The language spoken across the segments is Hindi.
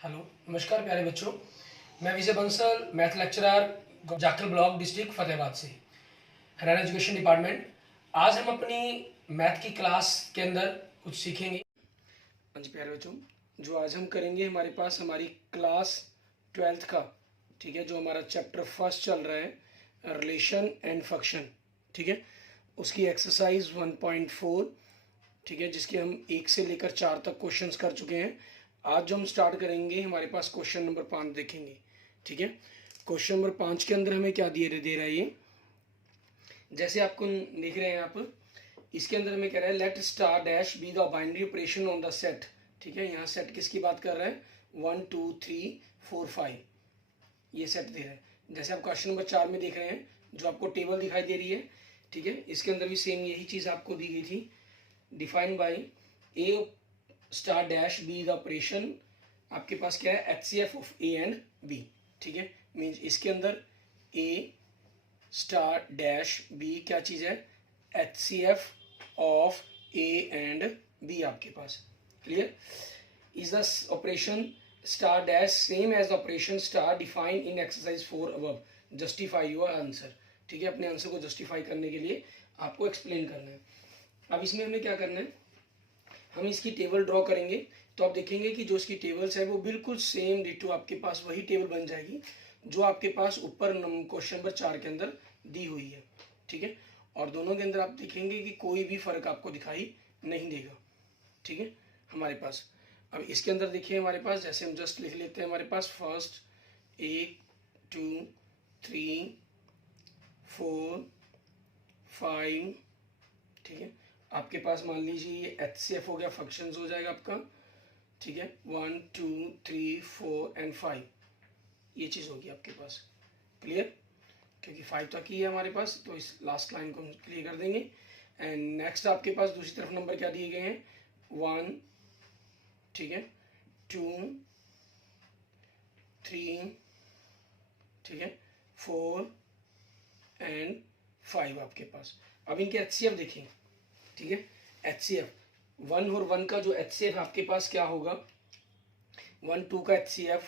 हेलो, नमस्कार प्यारे बच्चों। मैं Vijay Bansal, math lecturer, Jakhal block, district Fatehabad से, हरियाणा एजुकेशन डिपार्टमेंट। आज हम अपनी मैथ की क्लास के अंदर कुछ सीखेंगे। हाँ जी प्यारे बच्चों, जो आज हम करेंगे हमारे पास हमारी क्लास 12th का, ठीक है, जो हमारा चैप्टर फर्स्ट चल रहा है रिलेशन एंड फंक्शन, ठीक है, उसकी एक्सरसाइज 1.4, ठीक है, जिसके हम 1 से लेकर 4 तक क्वेश्चंस कर चुके हैं। आज जो हम स्टार्ट करेंगे हमारे पास क्वेश्चन नंबर 5 देखेंगे, ठीक है। क्वेश्चन नंबर 5 के अंदर हमें क्या दे रहा है ये, जैसे आपको देख रहे हैं आप, इसके अंदर हमें कह रहा है let star dash B the binary operation on the set, ठीक है। यहाँ सेट किसकी बात कर रहा है, 1 2 3 4 5, ये सेट दे रहा है। जैसे आप क्वेश्चन नंबर 4 में देख रहे हैं, जो आपको टेबल दिखाई दे रही है, ठीक है, इसके अंदर भी सेम यही चीज़ आपको दी गई थी। Define by a star dash B the operation, आपके पास क्या है, HCF of A and b, ठीक है। मीन्स इसके अंदर ए स्टार डैश बी क्या चीज़ है, HCF of A and B आपके पास। Clear? Is the operation star dash same as operation star define in exercise 4 above, justify your answer, ठीक है। अपने आंसर को जस्टिफाई करने के लिए आपको एक्सप्लेन करना है। अब इसमें हमें क्या करना है, हम इसकी टेबल ड्रॉ करेंगे, तो आप देखेंगे कि जो इसकी टेबल्स है वो बिल्कुल सेम डिटो आपके पास वही टेबल बन जाएगी जो आपके पास ऊपर क्वेश्चन नंबर 4 के अंदर दी हुई है, ठीक है। और दोनों के अंदर आप देखेंगे कि कोई भी फर्क आपको दिखाई नहीं देगा, ठीक है, हमारे पास। अब इसके अंदर देखिए हमारे पास, जैसे हम जस्ट लिख लेते हैं, हमारे पास फर्स्ट 1 2 3 4 5, ठीक है। आपके पास मान लीजिए ये HCF हो गया, फंक्शंस हो जाएगा आपका, ठीक है। 1 2 3 4 एंड 5, ये चीज़ होगी आपके पास। क्लियर? क्योंकि 5 तक ही है हमारे पास, तो इस लास्ट लाइन को हम क्लियर कर देंगे। एंड नेक्स्ट आपके पास दूसरी तरफ नंबर क्या दिए गए हैं, 1, ठीक है, 2 3, ठीक है, 4 एंड 5 आपके पास। अब इनके HCF देखें, ठीक है। HCF 1 और 1 का जो HCF आपके पास क्या होगा, 1 2 का HCF,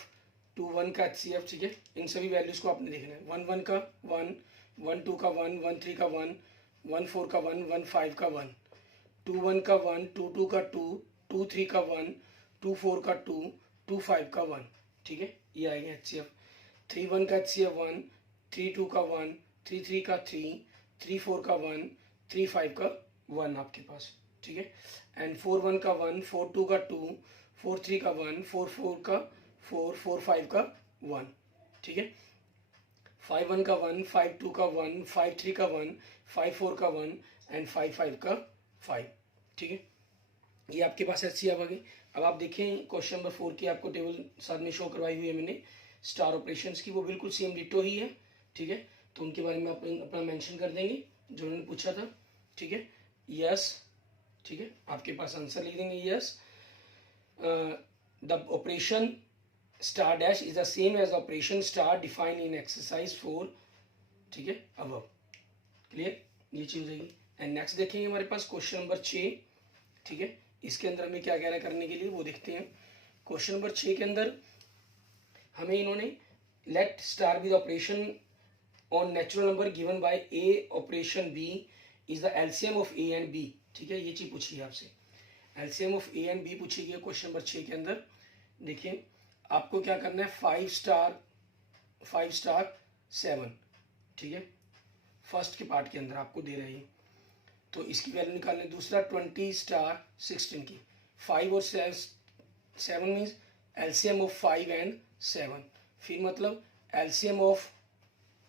2 1 का HCF, ठीक है। इन सभी वैल्यूज को आपने देखना है। 1 1 का 1, 1 2 का 1, 1 3 का 1, 1 4 का 1, 1 5 का 1, 2 1 का 1, 2 2 का 2, 2 3 का 1, 2 4 का 2, 2 5 का 1, ठीक है, ये आएंगे HCF। 3 1 का HCF 1, 3 2 का 1, 3 3 का 3, 3 4 का 1, 3 5 का 1 आपके पास, ठीक है। एंड 4 1 का 1, 4 2 का 2, 4 3 का 1, 4 4 का 4, 4 5 का 1, ठीक है। 5 1 का 1, 5 2 का 1, 5 3 का 1, 5 4 का 1 एंड 5 5 का 5, ठीक है। ये आपके पास HCF आ गई। अब आप देखें क्वेश्चन नंबर 4 की आपको टेबल साथ में शो करवाई हुई है मैंने, स्टार ऑपरेशंस की, वो बिल्कुल सेम डिटो ही है, ठीक है। तो उनके बारे में अपना मेंशन कर देंगे जो उन्होंने पूछा था, ठीक है। यस, ठीक है, आपके पास आंसर लिख देंगे yes, the operation star dash is the same as operation star define in exercise 4, ठीक है, अबव। क्लियर? ये चीज रहेगी। एंड नेक्स्ट देखेंगे हमारे पास क्वेश्चन नंबर 6, ठीक है। इसके अंदर हमें क्या कह रहा है करने के लिए वो देखते हैं। क्वेश्चन नंबर 6 के अंदर हमें इन्होंने let star be the operation on natural number given by a operation b is the LCM of A and b, ठीक है, ये चीज पूछी है आपसे। LCM of A and b पूछी गई है क्वेश्चन नंबर 6 के अंदर। देखिए आपको क्या करना है, 5 स्टार 7, ठीक है, फर्स्ट के पार्ट के अंदर आपको दे रहे हैं, तो इसकी वैल्यू निकालने। दूसरा 20 स्टार 16 की, 5 और 7 मीन्स एलसीएम ऑफ 5 एंड 7, फिर मतलब एलसीएम ऑफ,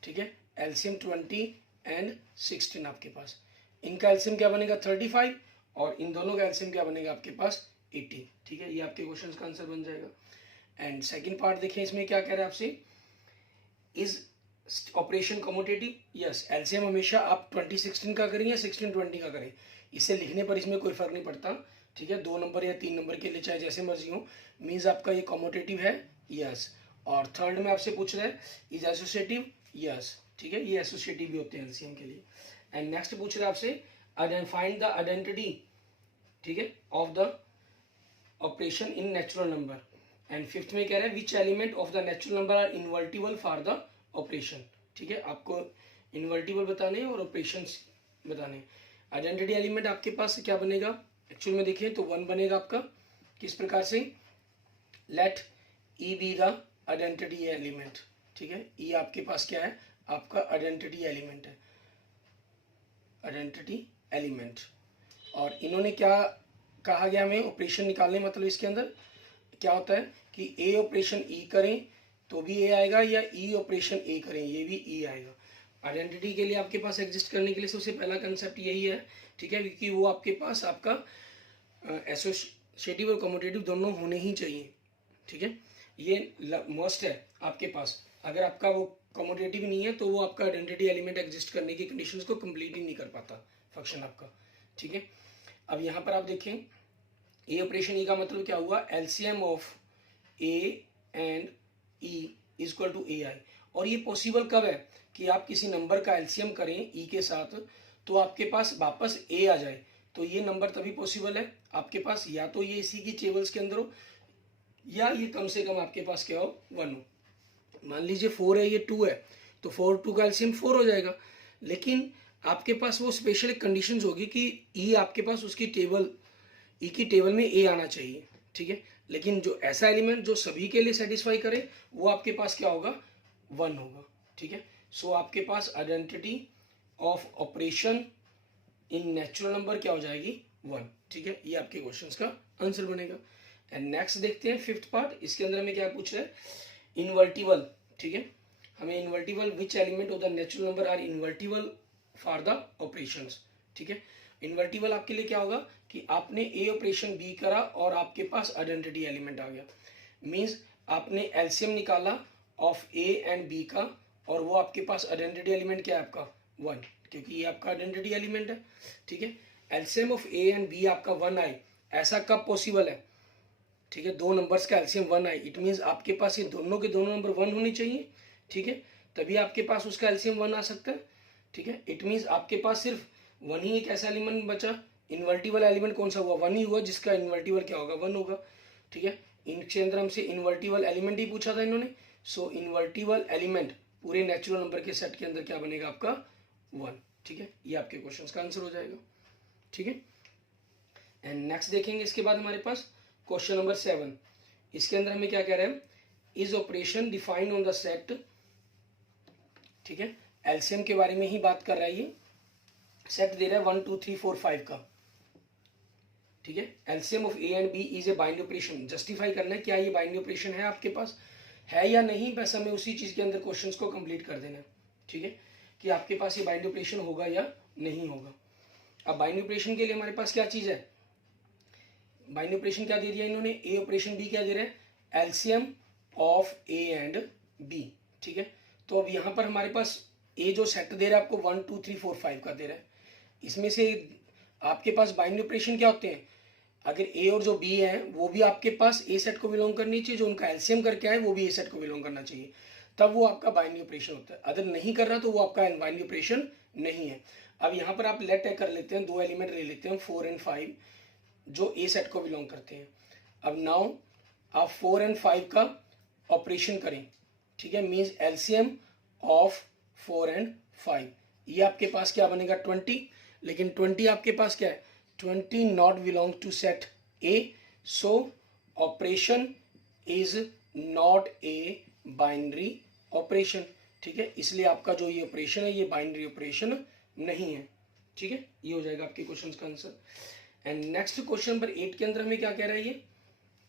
ठीक है, एलसीएम 20 एंड 16 आपके पास। इनका एलसीएम क्या बनेगा 35, और इन दोनों का एलसीएम क्या बनेगा आपके पास 80, ठीक है। ये आपके क्वेश्चन का आंसर बन जाएगा। एंड सेकेंड पार्ट देखें, इसमें क्या कह रहा है आपसे, is operation commutative, yes. LCM हमेशा आप 20 16 का करें या 16 20 का करें, इसे लिखने पर इसमें कोई फर्क नहीं पड़ता, ठीक है। 2 नंबर या 3 नंबर के लिए चाहे जैसे मर्जी हो, मीन्स आपका ये कमोटेटिव है, यस। और थर्ड में आपसे पूछ रहा है इज एसोसिएटिव, यस, ठीक है, ये एसोसिएटिव भी होते हैं एलसीएम के लिए। एंड नेक्स्ट पूछ रहा है आपसे फाइंड द आइडेंटिटी, ठीक है, of the operation in natural number. And fifth में कह रहा है which element of the natural number are invertible for the operation. ठीक है, आपको इन्वर्टिबल बताने और ऑपरेशन बताने। आइडेंटिटी एलिमेंट आपके पास क्या बनेगा एक्चुअल में देखिए तो 1 बनेगा आपका। किस प्रकार से, let e be the identity element. ठीक है, ई आपके पास क्या है, आपका आइडेंटिटी एलिमेंट है, आइडेंटिटी एलिमेंट। और इन्होंने क्या कहा गया हमें ऑपरेशन निकालने, मतलब इसके अंदर क्या होता है कि ए ऑपरेशन ई करें तो भी ए आएगा, या ई ऑपरेशन ए करें ये भी ई आएगा। आइडेंटिटी के लिए आपके पास एग्जिस्ट करने के लिए सबसे पहला कंसेप्ट यही है। ठीक है, क्योंकि वो आपके पास आपका एसोसिएटिव और कम्यूटेटिव दोनों होने ही चाहिए। ठीक है, ये मस्ट है आपके पास। अगर आपका वो कम्यूटेटिव नहीं है तो वो आपका आइडेंटिटी एलिमेंट एग्जिस्ट करने की कंडीशंस को कंप्लीट ही नहीं कर पाता फंक्शन आपका। ठीक है, अब यहाँ पर आप देखें ए ऑपरेशन ई का मतलब क्या हुआ, LCM of A and E is equal to A I. और ये पॉसिबल कब है कि आप किसी नंबर का एलसीएम करें ई के साथ तो आपके पास वापस ए आ जाए, तो ये नंबर तभी पॉसिबल है आपके पास या तो ये इसी की टेबल्स के अंदर हो या ये कम से कम आपके पास क्या हो 1 हो। मान लीजिए 4 है, ये 2 है, तो 4 2 का एलसीएम 4 हो जाएगा। लेकिन आपके पास वो स्पेशल कंडीशंस होगी कि ई आपके पास उसकी टेबल, ई की टेबल में ए आना चाहिए। ठीक है, लेकिन जो ऐसा एलिमेंट जो सभी के लिए सेटिस्फाई करे वो आपके पास क्या होगा, 1 होगा। ठीक है, सो आपके पास identity of operation in natural number क्या हो जाएगी, 1। ठीक है, ये आपके क्वेश्चंस का आंसर बनेगा। एंड नेक्स्ट देखते हैं फिफ्थ पार्ट। इसके अंदर हमें क्या पूछ रहा है, इन्वर्टिबल। ठीक है, हमें invertible which element of the natural number are invertible for the operations. ठीक है, इन्वर्टिबल आपके लिए क्या होगा कि आपने ए ऑपरेशन बी करा और आपके पास आइडेंटिटी एलिमेंट आ गया। मींस आपने एलसीएम निकाला ऑफ ए एंड बी का और वो आपके पास आइडेंटिटी एलिमेंट क्या है आपका 1, क्योंकि ये आपका आइडेंटिटी एलिमेंट है। ठीक है, LCM of A and b आपका 1 आए, ऐसा कब पॉसिबल है। ठीक है, दो नंबर्स का एलसीएम 1 आए, इट मीन्स आपके पास ये दोनों के दोनों नंबर 1 होने चाहिए। ठीक है, तभी आपके पास उसका एलसीएम 1 आ सकता है। ठीक है, इट मीन्स आपके पास सिर्फ 1 ही एक ऐसा एलिमेंट बचा। इन्वर्टिबल एलिमेंट कौन सा हुआ, 1 ही हुआ, जिसका इन्वर्टिबल क्या होगा 1 होगा। ठीक है, इनके अंदर हमसे इन्वर्टिबल एलिमेंट ही पूछा था इन्होंने। सो इन्वर्टिबल एलिमेंट पूरे नेचुरल नंबर के सेट के अंदर क्या बनेगा आपका 1। ठीक है, ये आपके क्वेश्चन का आंसर हो जाएगा। ठीक है, एंड नेक्स्ट देखेंगे इसके बाद हमारे पास क्वेश्चन नंबर 7। इसके अंदर हमें क्या कह रहे हैं, is operation defined on the set. ठीक है, एलसीएम के बारे में ही बात कर रहा है ये। सेट दे रहा है 1 2 3 4 5 का। ठीक है, LCM of A and b is a binary operation. Justify करना है क्या ये बाइनरी ऑपरेशन है आपके पास है या नहीं, बस हमें उसी चीज के अंदर क्वेश्चंस को कंप्लीट कर देना है। ठीक है, कि आपके पास ये बाइनरी ऑपरेशन होगा या नहीं होगा। अब बाइनरी ऑपरेशन के लिए हमारे पास क्या चीज है, बाइनरी ऑपरेशन क्या दे दिया इन्होंने, ए ऑपरेशन बी क्या दे रहे हैं, LCM of A and b. ठीक है, तो अब यहाँ पर हमारे पास ए जो सेट दे रहा है आपको 1 2 3 4 5 का दे रहा है। इसमें से आपके पास बाइनरी ऑपरेशन क्या होते हैं, अगर ए और जो बी है वो भी आपके पास ए सेट को बिलोंग करनी चाहिए, जो उनका एलसीएम करके आए वो भी ए सेट को बिलोंग करना चाहिए, तब वो आपका बाइनरी ऑपरेशन होता है। अगर नहीं कर रहा तो वो आपका बाइनरी ऑपरेशन नहीं है। अब यहाँ पर आप लेट कर लेते हैं, 2 एलिमेंट ले लेते हैं 4 एंड 5 जो ए सेट को बिलोंग करते हैं। अब नाउ आप 4 एंड 5 का ऑपरेशन करें। ठीक है, मीन्स एलसीएम ऑफ 4 एंड 5, ये आपके पास क्या बनेगा 20। लेकिन 20 आपके पास क्या है, 20 not belong to set a, so operation is not a binary operation. ठीक है, इसलिए आपका जो ये ऑपरेशन है ये बाइनरी ऑपरेशन नहीं है। ठीक है, ये हो जाएगा आपके क्वेश्चन का answer. And next question number 8 के अंदर हमें क्या कह रहा है ये।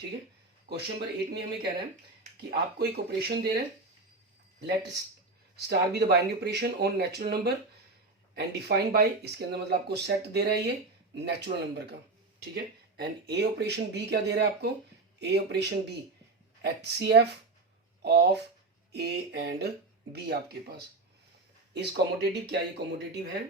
ठीक है, क्वेश्चन नंबर 8 में हमें कह रहा है कि आपको एक ऑपरेशन दे रहे हैं, let star be the binary operation on natural number and defined by, इसके अंदर मतलब आपको सेट दे रहा है ये नेचुरल नंबर का। ठीक है, एंड ए ऑपरेशन बी क्या दे रहा है आपको, A operation B HCF of A and B आपके पास। इज कॉमोटेटिव, क्या ये कॉमोटेटिव है,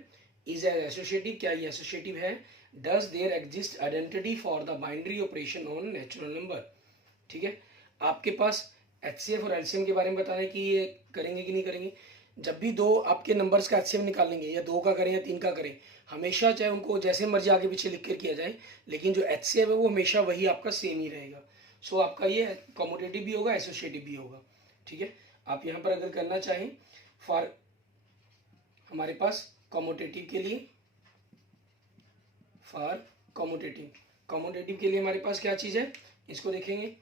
इज एसोसिएटिव, क्या ये एसोसिएटिव है, does there exist identity for the binary operation on natural number. ठीक है, आपके पास एचसीएफ और एलसीएम के बारे में बताना है कि ये करेंगे कि नहीं करेंगे। जब भी दो आपके नंबर्स का एचसीएम निकालेंगे, या 2 का करें या 3 का करें, हमेशा चाहे उनको जैसे मर्जी आगे पीछे लिख कर किया जाए, लेकिन जो एचसीएफ है वो हमेशा वही आपका सेम ही रहेगा। सो आपका ये कॉमोटेटिव भी होगा, एसोसिएटिव भी होगा, ठीक है। आप यहाँ पर अगर करना चाहें फॉर हमारे पास कॉमोटेटिव के लिए, फॉर कॉमोटेटिव के लिए हमारे पास क्या चीज़ है, इसको देखेंगे।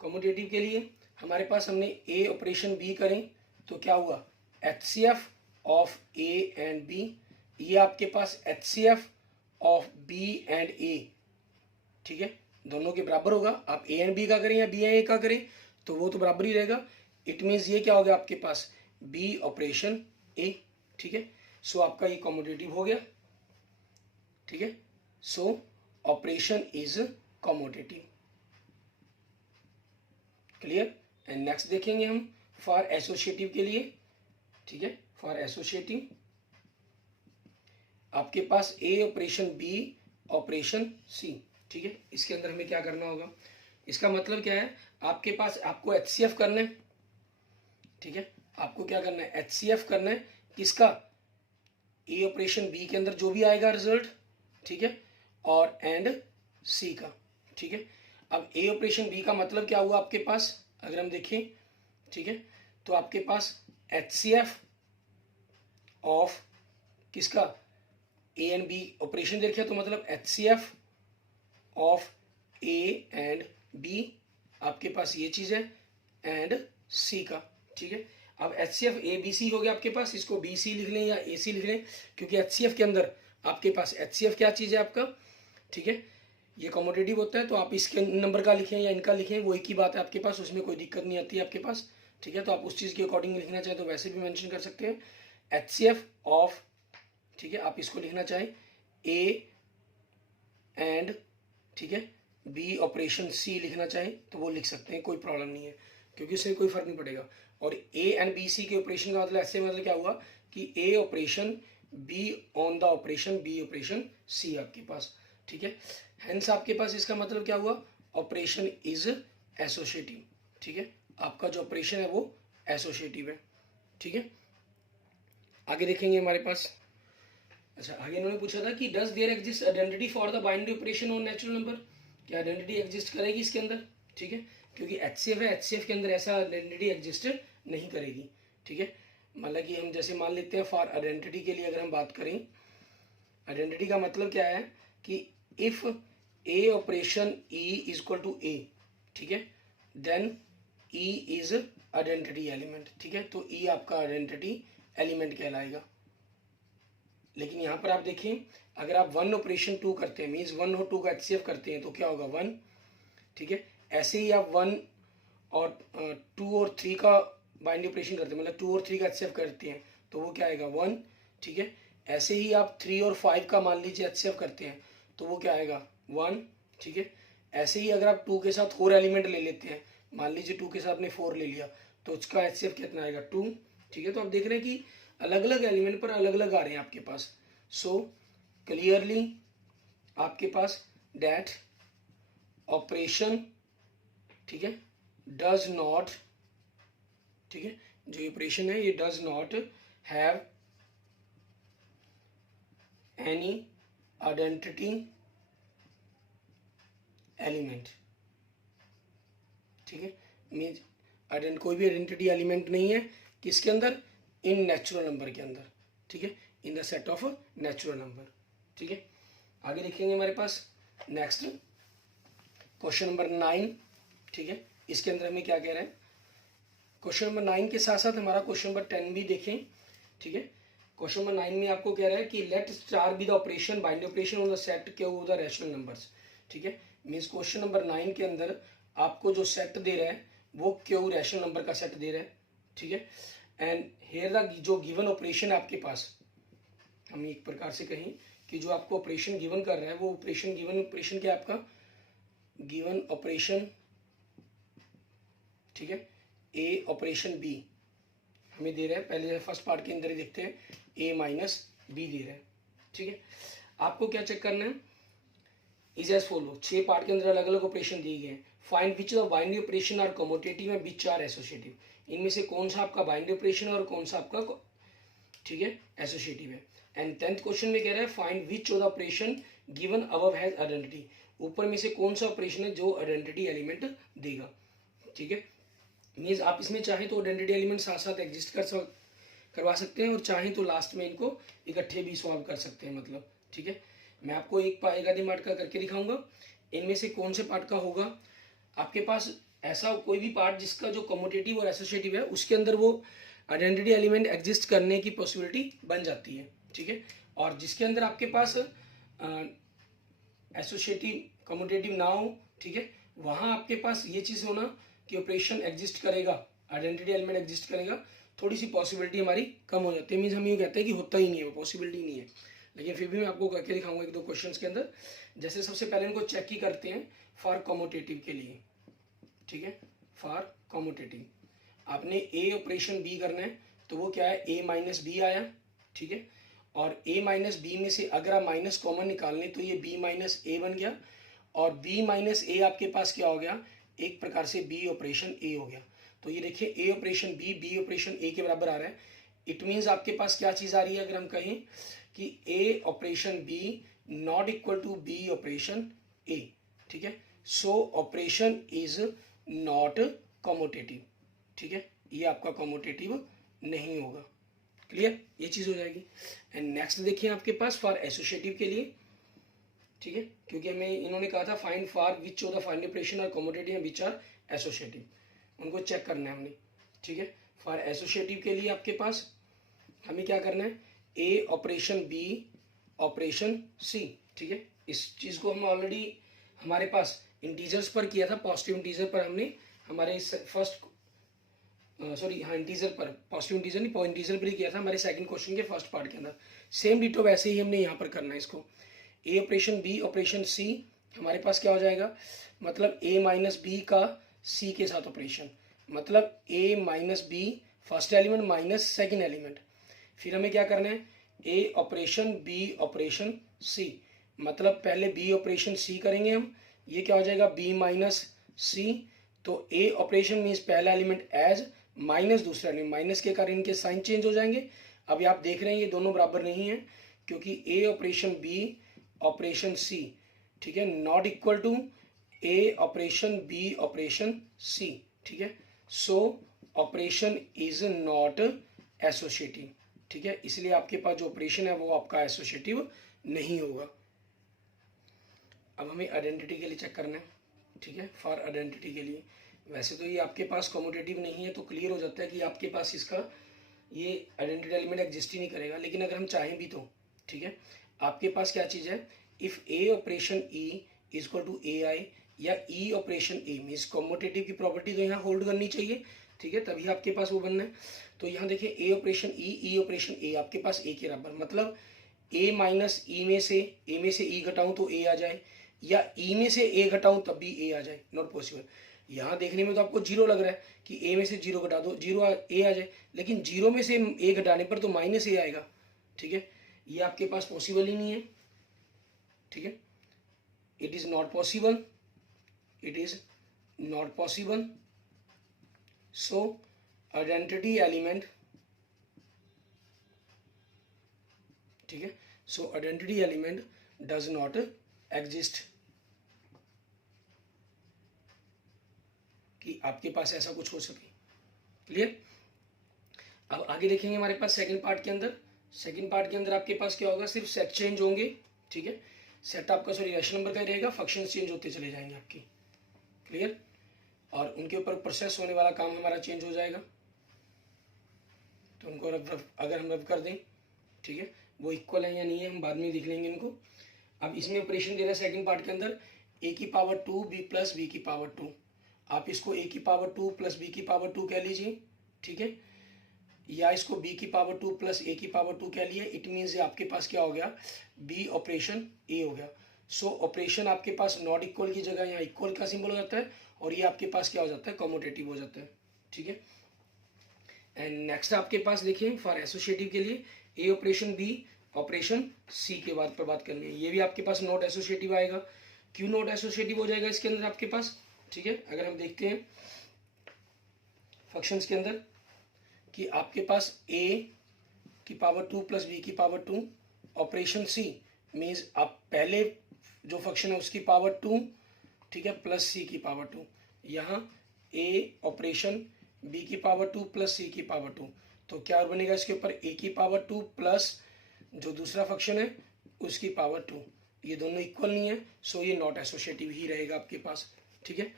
कॉमोटेटिव के लिए हमारे पास हमने ए ऑपरेशन बी करें तो क्या हुआ, HCF of A and b, ये आपके पास HCF of b and a, ठीक है, दोनों के बराबर होगा। आप ए एंड बी का करें या बी एंड ए का करें तो वो तो बराबर ही रहेगा। इट मीन्स ये क्या हो गया आपके पास, बी ऑपरेशन ए, ठीक है। सो आपका ये कॉमोटेटिव हो गया, ठीक है। So operation is commutative, clear. And next देखेंगे हम फॉर एसोसिएटिव के लिए, ठीक है। फॉर एसोसिएटिव आपके पास ए ऑपरेशन बी ऑपरेशन सी, ठीक है। इसके अंदर हमें क्या करना होगा, इसका मतलब क्या है, आपके पास आपको HCF करना है, ठीक है। आपको क्या करना है, HCF करना है किसका, ए ऑपरेशन बी के अंदर जो भी आएगा रिजल्ट, ठीक है, और एंड सी का, ठीक है। अब ए ऑपरेशन बी का मतलब क्या हुआ आपके पास, अगर हम देखें, ठीक है, तो आपके पास HCF ऑफ किसका, ए एंड बी ऑपरेशन देखिए तो मतलब HCF of A and B, आपके पास ये चीज है, एंड सी का, ठीक है। अब HCF ए बी सी हो गया आपके पास, इसको बी सी लिख लें या ए सी लिख लें, क्योंकि HCF के अंदर आपके पास HCF क्या चीज है आपका, ठीक है, ये कॉमोटेटिव होता है। तो आप इसके नंबर का लिखें या इनका लिखें, वो एक ही बात है आपके पास, उसमें कोई दिक्कत नहीं आती है आपके पास, ठीक है। तो आप उस चीज़ के अकॉर्डिंग लिखना चाहें तो वैसे भी मेंशन कर सकते हैं, HCF ऑफ, ठीक है, आप इसको लिखना चाहें ए एंड, ठीक है, बी ऑपरेशन सी लिखना चाहें तो वो लिख सकते हैं, कोई प्रॉब्लम नहीं है, क्योंकि इससे कोई फर्क नहीं पड़ेगा। और ए एंड बी सी के ऑपरेशन का मतलब ऐसे मतलब क्या हुआ कि A operation B on the operation B operation C आपके पास, ठीक है। हेंस आपके पास इसका मतलब क्या हुआ, ऑपरेशन इज एसोसिएटिव, ठीक है। आपका जो ऑपरेशन है वो एसोसिएटिव है, ठीक है। आगे देखेंगे हमारे पास, अच्छा आगे इन्होंने पूछा था कि does there exist identity for the binary operation on natural number, क्या आइडेंटिटी एग्जिस्ट करेगी इसके अंदर, ठीक है, क्योंकि HCF है, HCF के अंदर ऐसा आइडेंटिटी एग्जिस्ट नहीं करेगी, ठीक है। मतलब कि हम जैसे मान लेते हैं फॉर आइडेंटिटी के लिए अगर हम बात करें, आइडेंटिटी का मतलब क्या है कि if A operation E is equal to A, ठीक है, then E is identity element, ठीक है। तो ई आपका आइडेंटिटी एलिमेंट कहलाएगा। लेकिन यहाँ पर आप देखें, अगर आप 1 ऑपरेशन 2 करते हैं, मीन्स 1 और 2 का HCF करते हैं तो क्या होगा 1, ठीक है। ऐसे ही आप 1 और 2 और 3 का बाइनरी ऑपरेशन करते हैं, मतलब 2 और 3 का HCF करते हैं तो वो क्या आएगा 1, ठीक है। ऐसे ही आप 3 और 5 का मान लीजिए HCF करते हैं तो वो क्या आएगा 1, ठीक है। ऐसे ही अगर आप 2 के साथ 4 एलिमेंट ले लेते हैं, मान लीजिए 2 के साथ आपने 4 ले लिया तो उसका HCF कितना आएगा 2, ठीक है। तो आप देख रहे हैं कि अलग अलग एलिमेंट पर अलग अलग आ रहे हैं आपके पास। सो क्लियरली आपके पास डैट ऑपरेशन, ठीक है, डज नॉट, ठीक है, जो ऑपरेशन है ये does not have any identity element, ठीक है। मीन्स कोई भी आइडेंटिटी एलिमेंट नहीं है किसके अंदर, इन नेचुरल नंबर के अंदर, ठीक है, in the set of natural number, ठीक है। आगे देखेंगे हमारे पास नेक्स्ट क्वेश्चन नंबर 9, ठीक है। इसके अंदर हमें क्या कह रहा है, क्वेश्चन नंबर 9 के साथ साथ हमारा क्वेश्चन नंबर 10 भी देखें, ठीक है। क्वेश्चन नंबर 9 में आपको कह रहा है कि let star be the operation binary operation on the set के द रैशनल नंबर्स, ठीक है। मीन्स क्वेश्चन नंबर 9 के अंदर आपको जो सेट दे रहा है वो क्यू रैशनल नंबर का सेट दे रहा है, ठीक है। एंड हेयर द जो गिवन ऑपरेशन आपके पास, हम एक प्रकार से कहें कि जो आपको ऑपरेशन गिवन कर रहा है वो ऑपरेशन गिवन ऑपरेशन क्या आपका गिवन ऑपरेशन, ठीक है, ए ऑपरेशन बी हमें दे रहा है। पहले फर्स्ट पार्ट के अंदर ही देखते हैं, ए माइनस बी दे रहा है, ठीक है। आपको क्या चेक करना है, इज एज फॉलो, 6 पार्ट के अंदर अलग अलग ऑपरेशन दिए गए हैं। Find which the binary operation are commutative and which are associative, इनमें से कौन सा आपका बाइनरी ऑपरेशन है और कौन सा आपका, ठीक है, एसोसिएटिव है। एंड 10th क्वेश्चन में कह रहा है find which of the operation given above has identity, ऊपर में से कौन सा ऑपरेशन है जो आइडेंटिटी एलिमेंट देगा, ठीक है। मीन्स आप इसमें चाहें तो आइडेंटिटी एलिमेंट साथ साथ एग्जिस्ट करवा सकते हैं और चाहें तो लास्ट में इनको इकट्ठे भी सॉल्व कर सकते हैं, मतलब, ठीक है। मैं आपको एक आधे पार्ट का करके दिखाऊंगा। इनमें से कौन से पार्ट का होगा आपके पास ऐसा कोई भी पार्ट जिसका जो कम्यूटेटिव और एसोसिएटिव है उसके अंदर वो आइडेंटिटी एलिमेंट एग्जिस्ट करने की पॉसिबिलिटी बन जाती है, ठीक है। और जिसके अंदर आपके पास एसोसिएटिव कम्यूटेटिव ना हो, ठीक है, वहाँ आपके पास ये चीज़ होना कि ऑपरेशन एग्जिस्ट करेगा, आइडेंटिटी एलिमेंट एग्जिस्ट करेगा, थोड़ी सी पॉसिबिलिटी हमारी कम हो जाती है। मीन्स हम ये कहते हैं कि होता ही नहीं है, वो पॉसिबिलिटी नहीं है। लेकिन फिर भी मैं आपको करके दिखाऊंगा एक दो क्वेश्चंस के अंदर। जैसे सबसे पहले इनको चेक ही करते हैं फॉर कम्यूटेटिव के लिए, ठीक है। फॉर कम्यूटेटिव आपने ए ऑपरेशन बी करना है, तो वो क्या है, ए माइनस बी आया, ठीक है। और ए माइनस बी में से अगर आप माइनस कॉमन निकाल लें तो ये बी माइनस ए बन गया, और बी माइनस ए आपके पास क्या हो गया, एक प्रकार से बी ऑपरेशन ए हो गया। तो ये देखिए ए ऑपरेशन बी ऑपरेशन ए के बराबर आ रहा है। इट मीन्स आपके पास क्या चीज़ आ रही है, अगर हम कहें कि A operation B not equal to B operation A, ठीक है। So operation is not commutative, ठीक है, ये आपका कम्यूटेटिव नहीं होगा। क्लियर, ये चीज़ हो जाएगी। एंड नेक्स्ट देखिए आपके पास फॉर एसोसिएटिव के लिए, ठीक है, क्योंकि हमें इन्होंने कहा था find for which of the final operation are commutative and which are associative, उनको चेक करना है हमने, ठीक है। फॉर एसोसिएटिव के लिए आपके पास हमें क्या करना है, A operation B operation C, ठीक है। इस चीज़ को हम ऑलरेडी हमारे पास इंटीजर्स पर किया था, पॉजिटिव इंटीजर पर हमने हमारे फर्स्ट इंटीजर पर, पॉजिटिव इंटीजर नहीं, इंटीजर पर ही किया था हमारे सेकंड क्वेश्चन के फर्स्ट पार्ट के अंदर। सेम डिटो वैसे ही हमने यहाँ पर करना है इसको। ए ऑपरेशन बी ऑपरेशन सी हमारे पास क्या हो जाएगा, मतलब ए माइनस बी का सी के साथ ऑपरेशन, मतलब A minus B first element minus second element. फिर हमें क्या करना है, A operation B operation C, मतलब पहले बी ऑपरेशन सी करेंगे हम, ये क्या हो जाएगा बी माइनस सी। तो ए ऑपरेशन मीन्स पहला एलिमेंट एज माइनस दूसरा एलिमेंट, माइनस के कारण इनके साइन चेंज हो जाएंगे। अभी आप देख रहे हैं ये दोनों बराबर नहीं है, क्योंकि A operation B operation C, ठीक है, not equal to A operation B operation C, ठीक है। So operation is not associative, ठीक है, इसलिए आपके पास जो ऑपरेशन है वो आपका एसोसिएटिव नहीं होगा। अब हमें आइडेंटिटी के लिए चेक करना है, ठीक है। फॉर आइडेंटिटी के लिए वैसे तो ये आपके पास कम्यूटेटिव नहीं है, तो क्लियर हो जाता है कि आपके पास इसका ये आइडेंटिटी एलिमेंट एग्जिस्ट ही नहीं करेगा। लेकिन अगर हम चाहें भी तो, ठीक है, आपके पास क्या चीज़ है, if A operation E is equal to A I या E operation A means commutative की प्रॉपर्टी तो यहाँ होल्ड करनी चाहिए, ठीक है, तभी आपके पास वो बनना है। तो यहाँ देखिए ए ऑपरेशन ई ऑपरेशन ए आपके पास ए के बराबर, मतलब ए माइनस ई में से ई घटाऊँ तो ए आ जाए, या ई में से ए घटाऊँ तब भी ए आ जाए, नॉट पॉसिबल। यहाँ देखने में तो आपको जीरो लग रहा है कि ए में से जीरो घटा दो जीरो ए आ जाए, लेकिन जीरो में से ए घटाने पर तो माइनस ए आएगा, ठीक है, ये आपके पास पॉसिबल ही नहीं है, ठीक है। It is not possible, it is not possible. So identity element, ठीक है, सो identity element does not exist, कि आपके पास ऐसा कुछ हो सके। क्लियर। अब आगे देखेंगे हमारे पास सेकंड पार्ट के अंदर आपके पास क्या होगा, सिर्फ सेट चेंज होंगे, ठीक है, सेट आपका रैशनल नंबर का ही रहेगा, फंक्शन चेंज होते चले जाएंगे आपकी। क्लियर। और उनके ऊपर प्रोसेस होने वाला काम हमारा चेंज हो जाएगा, तो उनको अगर हम रब कर दें, ठीक है, वो इक्वल है या नहीं है हम बाद में देख लेंगे इनको। अब इसमें ऑपरेशन दे रहा है सेकंड पार्ट के अंदर, ए की पावर 2 बी प्लस बी की पावर 2, आप इसको ए की पावर 2 प्लस बी की पावर 2 कह लीजिए, ठीक है, या इसको बी की पावर 2 प्लस ए की पावर 2 कह लिए। इट मीन्स आपके पास क्या हो गया, बी ऑपरेशन ए हो गया। सो ऑपरेशन आपके पास नॉट इक्वल की जगह यहाँ इक्वल का सिंबल हो जाता है, और ये आपके पास क्या हो जाता है, कम्यूटेटिव हो जाता है, ठीक है। एंड नेक्स्ट आपके पास देखिए फॉर एसोसिएटिव के लिए ए ऑपरेशन बी ऑपरेशन सी के बाद पर बात करनी है। ये भी आपके पास नॉट एसोसिएटिव आएगा। क्यों नॉट एसोसिएटिव हो जाएगा इसके अंदर आपके पास, ठीक है, अगर हम देखते हैं फंक्शंस के अंदर कि आपके पास a की पावर 2 प्लस बी की पावर 2 ऑपरेशन सी मीन्स आप पहले जो फंक्शन है उसकी पावर 2, ठीक है, प्लस सी की पावर 2। यहाँ ए ऑपरेशन बी की पावर 2 प्लस सी की पावर 2, तो क्या बनेगा इसके ऊपर ए की पावर 2 प्लस जो दूसरा फंक्शन है उसकी पावर 2। ये दोनों इक्वल नहीं है, सो ये नॉट एसोसिएटिव ही रहेगा आपके पास, ठीक है।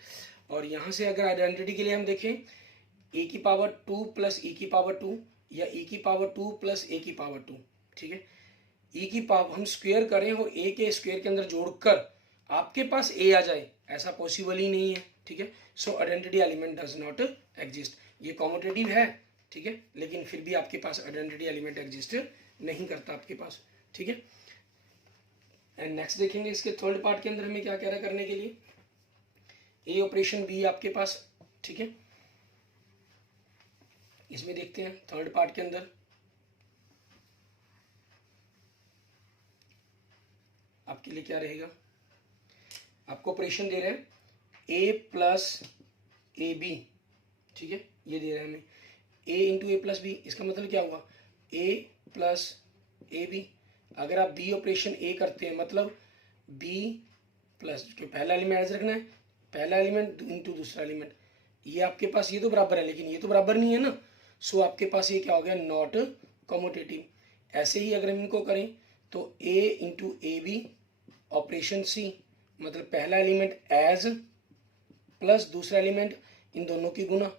और यहाँ से अगर आइडेंटिटी के लिए हम देखें ए की पावर 2 प्लस ई की पावर 2 या ई की पावर 2 प्लस ए की पावर 2, ठीक है। ई की पावर हम स्क्वायर करें और ए के स्क्वायर के अंदर जोड़कर आपके पास ए आ जाए, ऐसा पॉसिबल ही नहीं है, ठीक है। सो identity element does not exist. ये कॉम्यूटेटिव है, ठीक है, लेकिन फिर भी आपके पास आइडेंटिटी एलिमेंट एग्जिस्ट नहीं करता आपके पास, ठीक है। एंड नेक्स्ट देखेंगे इसके थर्ड पार्ट के अंदर हमें क्या कह रहा है करने के लिए। ए ऑपरेशन बी आपके पास, ठीक है। इसमें देखते हैं थर्ड पार्ट के अंदर आपके लिए क्या रहेगा। आपको ऑपरेशन दे रहे हैं ए प्लस ए बी, ठीक है, ये दे रहे हैं हमें ए इंटू ए प्लस बी। इसका मतलब क्या हुआ, ए प्लस ए बी। अगर आप बी ऑपरेशन ए करते हैं मतलब बी प्लस, जो पहला एलिमेंट ऐसे रखना है, पहला एलिमेंट इंटू दूसरा एलिमेंट, ये आपके पास ये तो बराबर है लेकिन ये तो बराबर नहीं है ना, सो आपके पास ये क्या हो गया, नॉट कॉम्यूटेटिव। ऐसे ही अगर हम इनको करें तो ए into A B operation C, मतलब पहला एलिमेंट एज प्लस दूसरा एलिमेंट, इन दोनों की गुना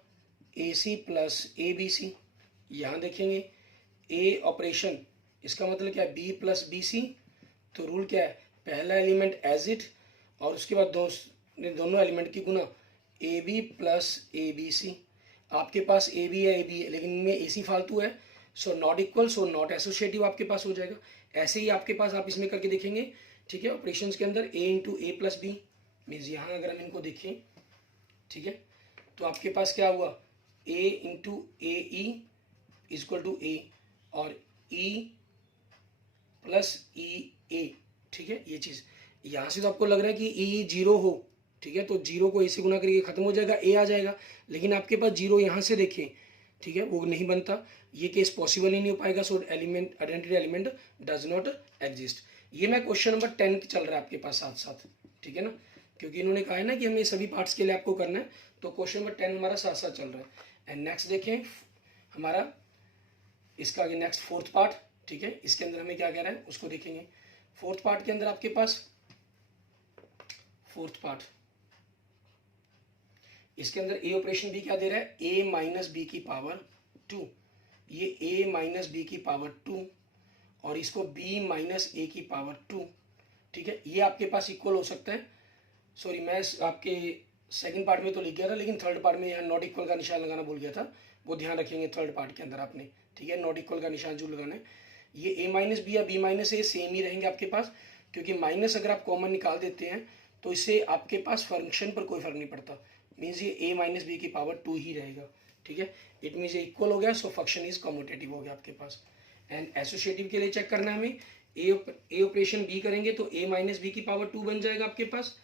ए सी प्लस ए बी सी। यहाँ देखेंगे ए ऑपरेशन, इसका मतलब क्या है, बी प्लस बी सी। तो रूल क्या है, पहला एलिमेंट एज इट और उसके बाद दोनों एलिमेंट की गुना A B plus A B C. आपके पास ए बी है, ए बी है, लेकिन इनमें ए सी फालतू है, so not equal, so not associative आपके पास हो जाएगा। ऐसे ही आपके पास आप इसमें करके देखेंगे, ठीक है, ऑपरेशंस के अंदर ए इंटू ए प्लस बी मीन्स यहाँ अगर हम इनको देखें, ठीक है, तो आपके पास क्या हुआ, A into A E is equal to A और ई प्लस ई ए, ठीक है। ये चीज़ यहाँ से तो आपको लग रहा है कि ई जीरो हो, ठीक है, तो जीरो को ए से गुना करके खत्म हो जाएगा, ए आ जाएगा, लेकिन आपके पास जीरो यहाँ से देखें, ठीक है, वो नहीं बनता, ये केस पॉसिबल ही नहीं हो पाएगा। सो element identity element does not exist. ये मैं क्वेश्चन नंबर 10 चल रहा है आपके पास साथ साथ, ठीक है ना, क्योंकि इन्होंने कहा है ना कि हमें सभी पार्ट्स के लिए आपको करना है, तो क्वेश्चन नंबर 10 हमारा साथ साथ चल रहा है। एंड नेक्स्ट देखें हमारा इसका आगे नेक्स्ट फोर्थ पार्ट, ठीक है, इसके अंदर हमें क्या कह रहा है उसको देखेंगे। फोर्थ पार्ट के अंदर आपके पास फोर्थ पार्ट, इसके अंदर ए ऑपरेशन बी क्या दे रहा है, ए माइनस बी की पावर 2, ये ए माइनस बी की पावर 2 और इसको बी माइनस ए की पावर 2, ठीक है। ये आपके पास इक्वल हो सकता है, सॉरी मैं आपके सेकंड पार्ट में तो लिख गया था लेकिन थर्ड पार्ट में यहाँ नॉट इक्वल का निशान लगाना भूल गया था, वो ध्यान रखेंगे थर्ड पार्ट के अंदर आपने, ठीक है, नॉट इक्वल का निशान जो लगाना है। ये ए माइनस बी या बी माइनस ए सेम ही रहेंगे आपके पास, क्योंकि माइनस अगर आप कॉमन निकाल देते हैं तो इससे आपके पास फंक्शन पर कोई फर्क नहीं पड़ता, मीन्स ये ए माइनस बी की पावर 2 ही रहेगा, ठीक है। इट मीन्स ये इक्वल हो गया, सो फंक्शन इज कम्यूटेटिव हो गया आपके पास। एंड एसोसिएटिव के लिए चेक करना है हमें, ए ऑपरेशन बी करेंगे तो ए माइनस बी की पावर 2 बन जाएगा आपके पास,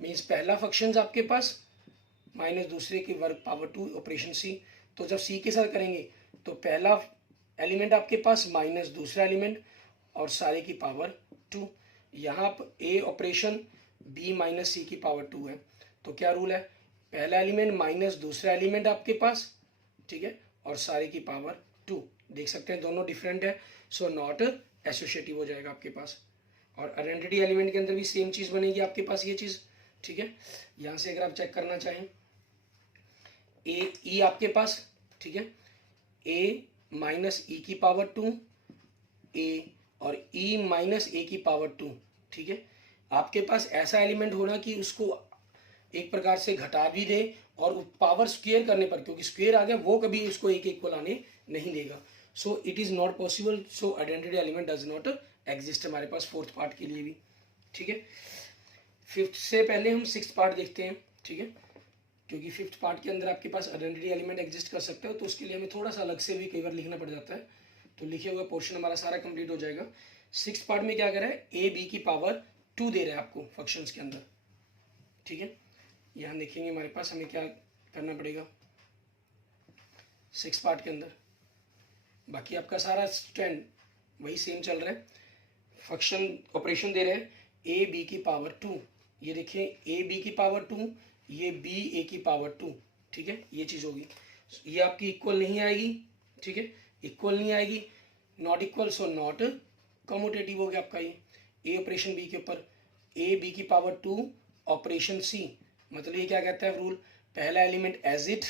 मीन्स पहला फंक्शन आपके पास माइनस दूसरे की वर्ग पावर 2 ऑपरेशन सी। तो जब सी के साथ करेंगे तो पहला एलिमेंट आपके पास माइनस दूसरा एलिमेंट और सारे की पावर 2। यहाँ पर ए ऑपरेशन बी माइनस सी की पावर 2 है, तो क्या रूल है, पहला एलिमेंट माइनस दूसरा एलिमेंट आपके पास, ठीक है, और सारे की पावर 2। देख सकते हैं दोनों डिफरेंट है, सो नॉट एसोसिएटिव हो जाएगा आपके पास। और आइडेंटिटी एलिमेंट के अंदर भी सेम चीज़ बनेगी आपके पास ये चीज़, ठीक है। यहाँ से अगर आप चेक करना चाहें ए ई आपके पास, ठीक है, ए माइनस ई की पावर 2 ए और ई माइनस ए की पावर 2, ठीक है। आपके पास ऐसा एलिमेंट होना कि उसको एक प्रकार से घटा भी दे और पावर स्क्वेयर करने पर, क्योंकि स्क्वेयर आ गया वो कभी उसको एक इक्वल आने नहीं देगा, so it is not possible, so identity element does not exist हमारे पास फोर्थ पार्ट के लिए भी, ठीक है। फिफ्थ से पहले हम सिक्स्थ पार्ट देखते हैं, ठीक है, क्योंकि फिफ्थ पार्ट के अंदर आपके पास आइडेंटिटी एलिमेंट एग्जिस्ट कर सकते हो, तो उसके लिए हमें थोड़ा सा अलग से भी कई बार लिखना पड़ जाता है, तो लिखे हुए पोर्शन हमारा सारा कंप्लीट हो जाएगा। सिक्स्थ पार्ट में क्या कर रहा है, ए बी की पावर 2 दे रहा है आपको फंक्शंस के अंदर, ठीक है। यहाँ देखेंगे हमारे पास हमें क्या करना पड़ेगा सिक्स पार्ट के अंदर, बाकी आपका सारा स्टैंड वही सेम चल रहा है। फंक्शन ऑपरेशन दे रहे हैं ए बी की पावर 2, ये देखिए ए बी की पावर 2, ये बी ए की पावर 2, ठीक है, ये चीज़ होगी। ये आपकी इक्वल नहीं आएगी, ठीक है, इक्वल नहीं आएगी, not equal, so not commutative हो गया आपका ये ए ऑपरेशन बी के ऊपर। ए बी की पावर 2 ऑपरेशन सी, मतलब ये क्या कहता है रूल, पहला एलिमेंट एज इट,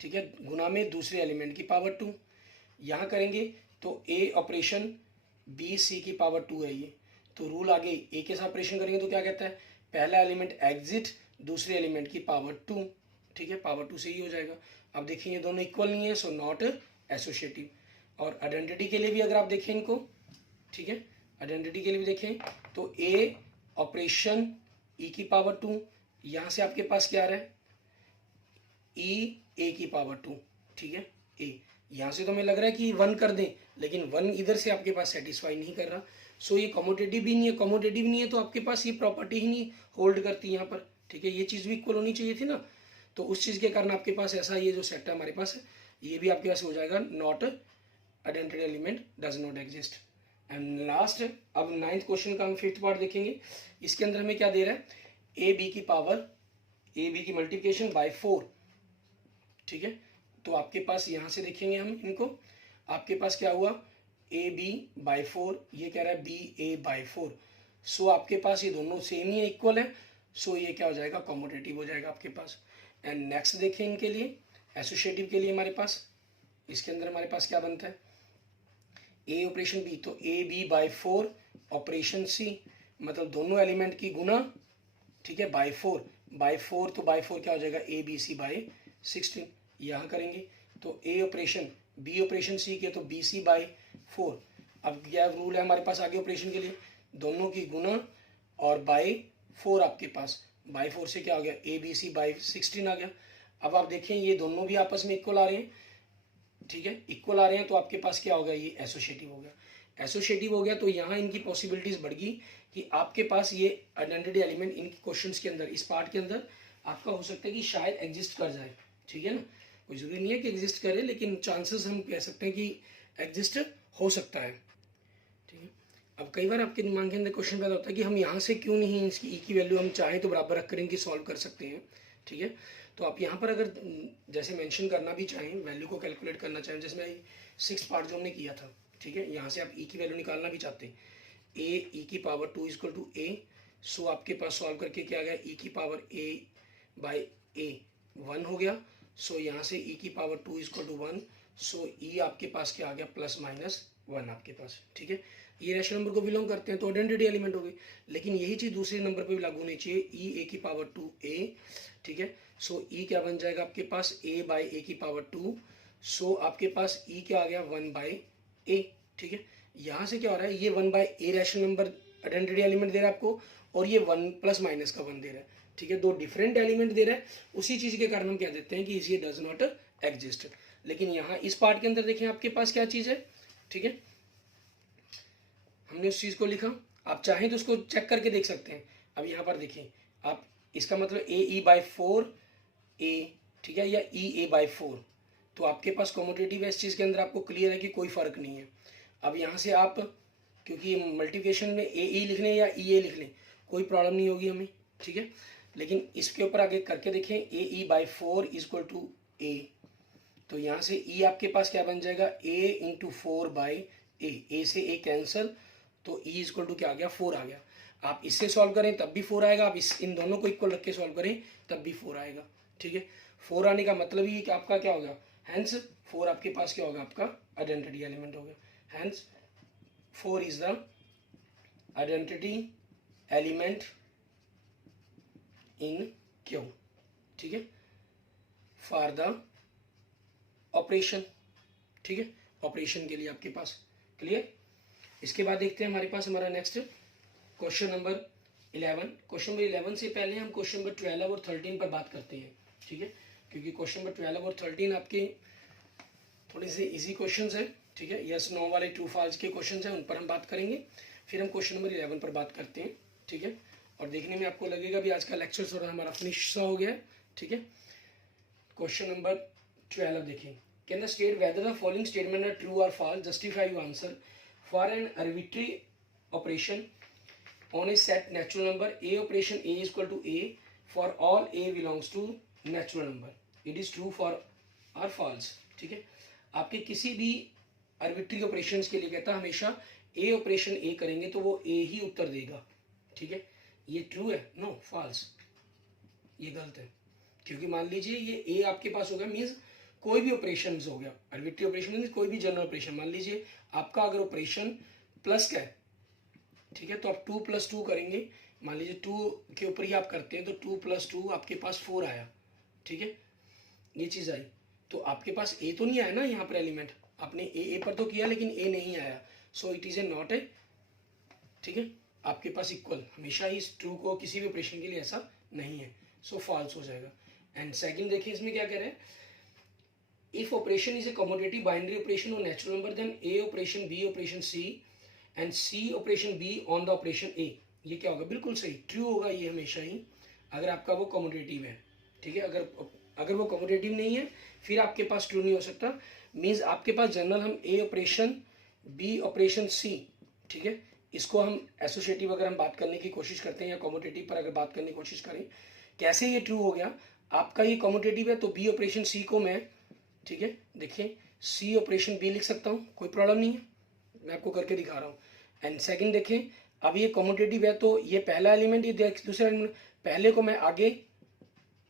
ठीक है, गुना में दूसरे एलिमेंट की पावर 2। यहाँ करेंगे तो ए ऑपरेशन बी सी की पावर 2 है ये, तो रूल आगे ए के साथ ऑपरेशन करेंगे तो क्या कहता है, पहला एलिमेंट एग्जिट दूसरे एलिमेंट की पावर 2, ठीक है, पावर 2 से ही हो जाएगा। अब देखिए ये दोनों इक्वल नहीं है, सो नॉट एसोसिएटिव। और आइडेंटिटी के लिए भी अगर आप देखें इनको, ठीक है, आइडेंटिटी के लिए भी देखें तो ए ऑपरेशन ई की पावर 2, यहाँ से आपके पास क्या आ रहा है, ई ए की पावर 2, ठीक है, ए, यहाँ से तो हमें लग रहा है कि 1 कर दें, लेकिन 1 इधर से आपके पास सेटिस्फाई नहीं कर रहा, सो ये कमोटेटिव भी नहीं है, कमोटेटिव नहीं है तो आपके पास ये प्रॉपर्टी ही नहीं होल्ड करती यहाँ पर, ठीक है, ये चीज़ भी इक्वल होनी चाहिए थी ना, तो उस चीज़ के कारण आपके पास ऐसा ये जो सेट है हमारे पास है, ये भी आपके पास हो जाएगा not identity element does not exist. And last, अब 9th क्वेश्चन का हम 5th पार्ट देखेंगे। इसके अंदर हमें क्या दे रहा है, ए बी की पावर, ए बी की मल्टीप्लिकेशन बाय 4, ठीक है, तो आपके पास यहाँ से देखेंगे हम इनको, आपके पास क्या हुआ, ए बी बाई 4, ये कह रहा है बी ए बाई 4, सो आपके पास ये दोनों सेम ही है, इक्वल है, सो ये क्या हो जाएगा, कम्यूटेटिव हो जाएगा आपके पास। एंड नेक्स्ट देखें इनके लिए, एसोसिएटिव के लिए हमारे पास, इसके अंदर हमारे पास क्या बनता है, ए ऑपरेशन बी, तो A B by 4 operation C, मतलब दोनों एलिमेंट की गुना, ठीक है, बाई 4, बाई 4, तो बाई 4 क्या हो जाएगा, ए बी सी बाई 16, यहाँ करेंगे तो ए ऑपरेशन बी ऑपरेशन सी के, तो बी सी बाई 4। अब क्या रूल है हमारे पास आगे ऑपरेशन के लिए, दोनों की गुना और बाई 4, आपके पास बाई 4 से क्या हो गया, ए बी सी बाई 16 आ गया। अब आप देखें ये दोनों भी आपस में इक्वल आ रहे हैं, ठीक है, इक्वल आ रहे हैं, तो आपके पास क्या होगा, ये एसोसिएटिव हो गया। एसोसिएटिव हो गया तो यहाँ इनकी पॉसिबिलिटीज बढ़ गई कि आपके पास ये आइडेंटिटी एलिमेंट इन क्वेश्चंस के अंदर, इस पार्ट के अंदर आपका हो सकता है कि शायद एग्जिस्ट कर जाए, ठीक है ना, कोई जरूरी नहीं है कि एग्जिस्ट करे, लेकिन चांसेस हम कह सकते हैं कि एग्जिस्ट हो सकता है, ठीक है। अब कई बार आपके दिमाग के अंदर क्वेश्चन पैदा होता है कि हम यहाँ से क्यों नहीं इसकी ई की वैल्यू हम चाहें तो बराबर रख कर इनकी सॉल्व कर सकते हैं, ठीक है। तो आप यहाँ पर अगर जैसे मेंशन करना भी चाहें, वैल्यू को कैलकुलेट करना चाहें, जैसे मैं 6th पार्ट जो हमने किया था, ठीक है, यहाँ से आप ई की वैल्यू निकालना भी चाहते हैं, ए ई की पावर 2 इक्वल टू ए, सो आपके पास सॉल्व करके क्या गया, ई की पावर ए बाई ए 1 हो गया, सो यहाँ से ई की पावर 2 इक्वल टू 1, सो ई आपके पास क्या आ गया, प्लस माइनस 1 आपके पास, ठीक है। ये रैशनल नंबर को बिलोंग करते हैं तो आइडेंटिटी एलिमेंट हो गई, लेकिन यही चीज़ दूसरे नंबर पे भी लागू होनी चाहिए, ई ए की पावर 2 ए, ठीक है, सो ई क्या बन जाएगा आपके पास, ए बाई ए की पावर 2, सो आपके पास ई क्या आ गया, 1 बाई ए, ठीक है। यहाँ से क्या हो रहा है, ये 1 by A rational number identity element दे रहा है आपको, और ये 1 प्लस माइनस का 1 दे रहा है, ठीक है, दो डिफरेंट एलिमेंट दे रहा है, उसी चीज़ के कारण हम क्या देते हैं कि ये डज नॉट एग्जिस्ट। लेकिन यहाँ इस पार्ट के अंदर देखें आपके पास क्या चीज़ है, ठीक है, हमने उस चीज़ को लिखा, आप चाहें तो उसको चेक करके देख सकते हैं। अब यहाँ पर देखें आप, इसका मतलब ए ई बाई 4 ए, ठीक है, या ई ए बाई 4, तो आपके पास कम्यूटेटिव है, इस चीज़ के अंदर आपको क्लियर है कि कोई फ़र्क नहीं है। अब यहाँ से आप, क्योंकि मल्टीप्लिकेशन में ए ई लिख लें या ई ए लिख लें कोई प्रॉब्लम नहीं होगी हमें, ठीक है, लेकिन इसके ऊपर आगे करके देखें, ए ई बाई 4 इक्वल टू ए, तो यहाँ से ई आपके पास क्या बन जाएगा, ए इंटू 4 बाई ए से ए कैंसिल, तो ई इक्वल टू क्या आ गया, 4 आ गया। आप इससे सॉल्व करें तब भी 4 आएगा, आप इन दोनों को इक्वल रख के सॉल्व करें तब भी 4 आएगा, ठीक है। 4 आने का मतलब ही कि आपका क्या होगा, हैंस 4 आपके पास क्या होगा, आपका आइडेंटिटी एलिमेंट होगा, hence 4 is the identity element in Q, ठीक है, फॉर द ऑपरेशन, ठीक है, ऑपरेशन के लिए आपके पास क्लियर। इसके बाद देखते हैं हमारे पास हमारा next question number 11। Question number 11 से पहले हम क्वेश्चन नंबर 12 और 13 पर बात करते हैं, ठीक है, क्योंकि क्वेश्चन नंबर 12 और 13 आपके थोड़े से इजी क्वेश्चंस है, ठीक है, यस नो वाले ट्रू फॉल्स के क्वेश्चंस हैं, उन पर हम बात करेंगे। फिर हम क्वेश्चन नंबर 11 पर बात करते हैं, ठीक है, और देखने में आपको लगेगा भी आज का लेक्चर थोड़ा हमारा फिनिश सा हो गया है, ठीक है। क्वेश्चन नंबर 12 देखें, can the state whether the following statement are true और false, justify your answer for an arbitrary operation on a set natural number A operation A is equal to A for all A belongs to natural number, it is true for or false. ठीक है, आपके किसी भी आर्बिट्री ऑपरेशंस के लिए कहता है हमेशा ए ऑपरेशन ए करेंगे तो वो ए ही उत्तर देगा। ठीक है, ये ट्रू है, नो फॉल्स, ये गलत है। क्योंकि मान लीजिए ये ए आपके पास हो गया, मीन्स कोई भी ऑपरेशन हो गया, आर्बिट्री ऑपरेशन मीन्स कोई भी जनरल ऑपरेशन। मान लीजिए आपका अगर ऑपरेशन प्लस का है, ठीक है, तो आप 2 + 2 करेंगे। मान लीजिए 2 के ऊपर ही आप करते हैं तो 2 + 2 आपके पास 4 आया। ठीक है, ये चीज़ आई, तो आपके पास ए तो नहीं आया ना यहाँ पर एलिमेंट, आपने ए पर तो किया लेकिन ए नहीं आया, so it is a not a. ठीक है, आपके पास इक्वल, हमेशा ही इस ट्रू को किसी भी ऑपरेशन के लिए ऐसा नहीं है, सो फॉल्स हो जाएगा। एंड सेकंड देखिए इसमें क्या कह रहे हैं, if operation is a commutative binary operation और natural number then A operation B operation C and C operation B on the operation A. ये क्या होगा, बिल्कुल सही, ट्रू होगा ये हमेशा ही अगर आपका वो कम्यूटेटिव है। ठीक है, अगर वो कम्यूटेटिव नहीं है फिर आपके पास ट्रू नहीं हो सकता। मीन्स आपके पास जनरल हम ए ऑपरेशन बी ऑपरेशन सी, ठीक है, इसको हम एसोसिएटिव अगर हम बात करने की कोशिश करते हैं या कम्यूटेटिव पर अगर बात करने की कोशिश करें, कैसे ये ट्रू हो गया, आपका ये कम्यूटेटिव है तो बी ऑपरेशन सी को मैं, ठीक है, देखिए सी ऑपरेशन बी लिख सकता हूँ, कोई प्रॉब्लम नहीं है, मैं आपको करके दिखा रहा हूँ। एंड सेकंड देखें, अब ये कम्यूटेटिव है तो ये पहला एलिमेंट, ये दूसरा एलिमेंट, पहले को मैं आगे,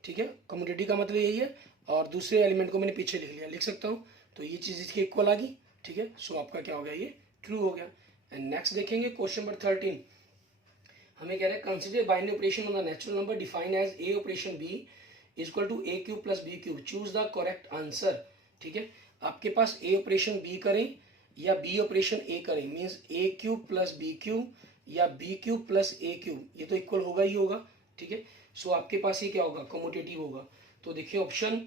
ठीक है, कम्यूटेटिव का मतलब यही है, और दूसरे एलिमेंट को मैंने पीछे लिख लिया, लिख सकता हूँ, तो ये चीज़ इसकी इक्वल आ गई। ठीक है, सो आपका क्या हो गया, ये ट्रू हो गया। एंड नेक्स्ट देखेंगे क्वेश्चन नंबर 13, हमें कह रहा है consider binary operation on the natural number defined as a operation b is equal to a³ + b³ choose the correct answer. ठीक है, आपके पास ए ऑपरेशन बी करें या बी ऑपरेशन ए करें, मीन्स a³ + b³ या b³ + a³, ये तो इक्वल होगा ही होगा। ठीक है, सो आपके पास ये क्या होगा, कम्यूटेटिव होगा। तो देखिए ऑप्शन